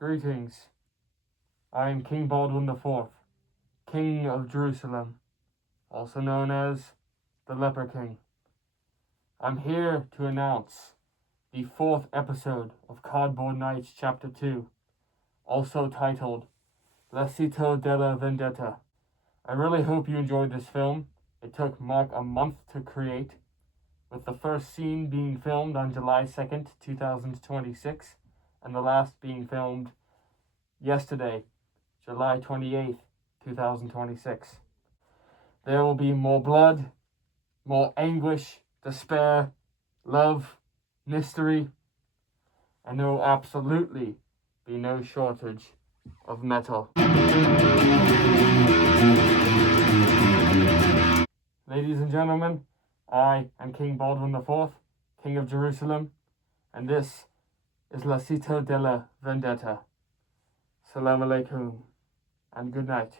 Greetings. I am King Baldwin IV, King of Jerusalem, also known as the Leper King. I'm here to announce the 4th episode of Cardboard Nights Chapter 2, also titled Lascito, Della, Vendetta. I really hope you enjoyed this film. It took Mark a month to create, with the first scene being filmed on July 2nd, 2026, and the last being filmed yesterday, July 28th, 2026. There will be more blood, more anguish, despair, love, mystery, and there will absolutely be no shortage of metal. Ladies and gentlemen, I am King Baldwin IV, King of Jerusalem, and this is Lascito, Della, Vendetta. Salam alaikum, and good night.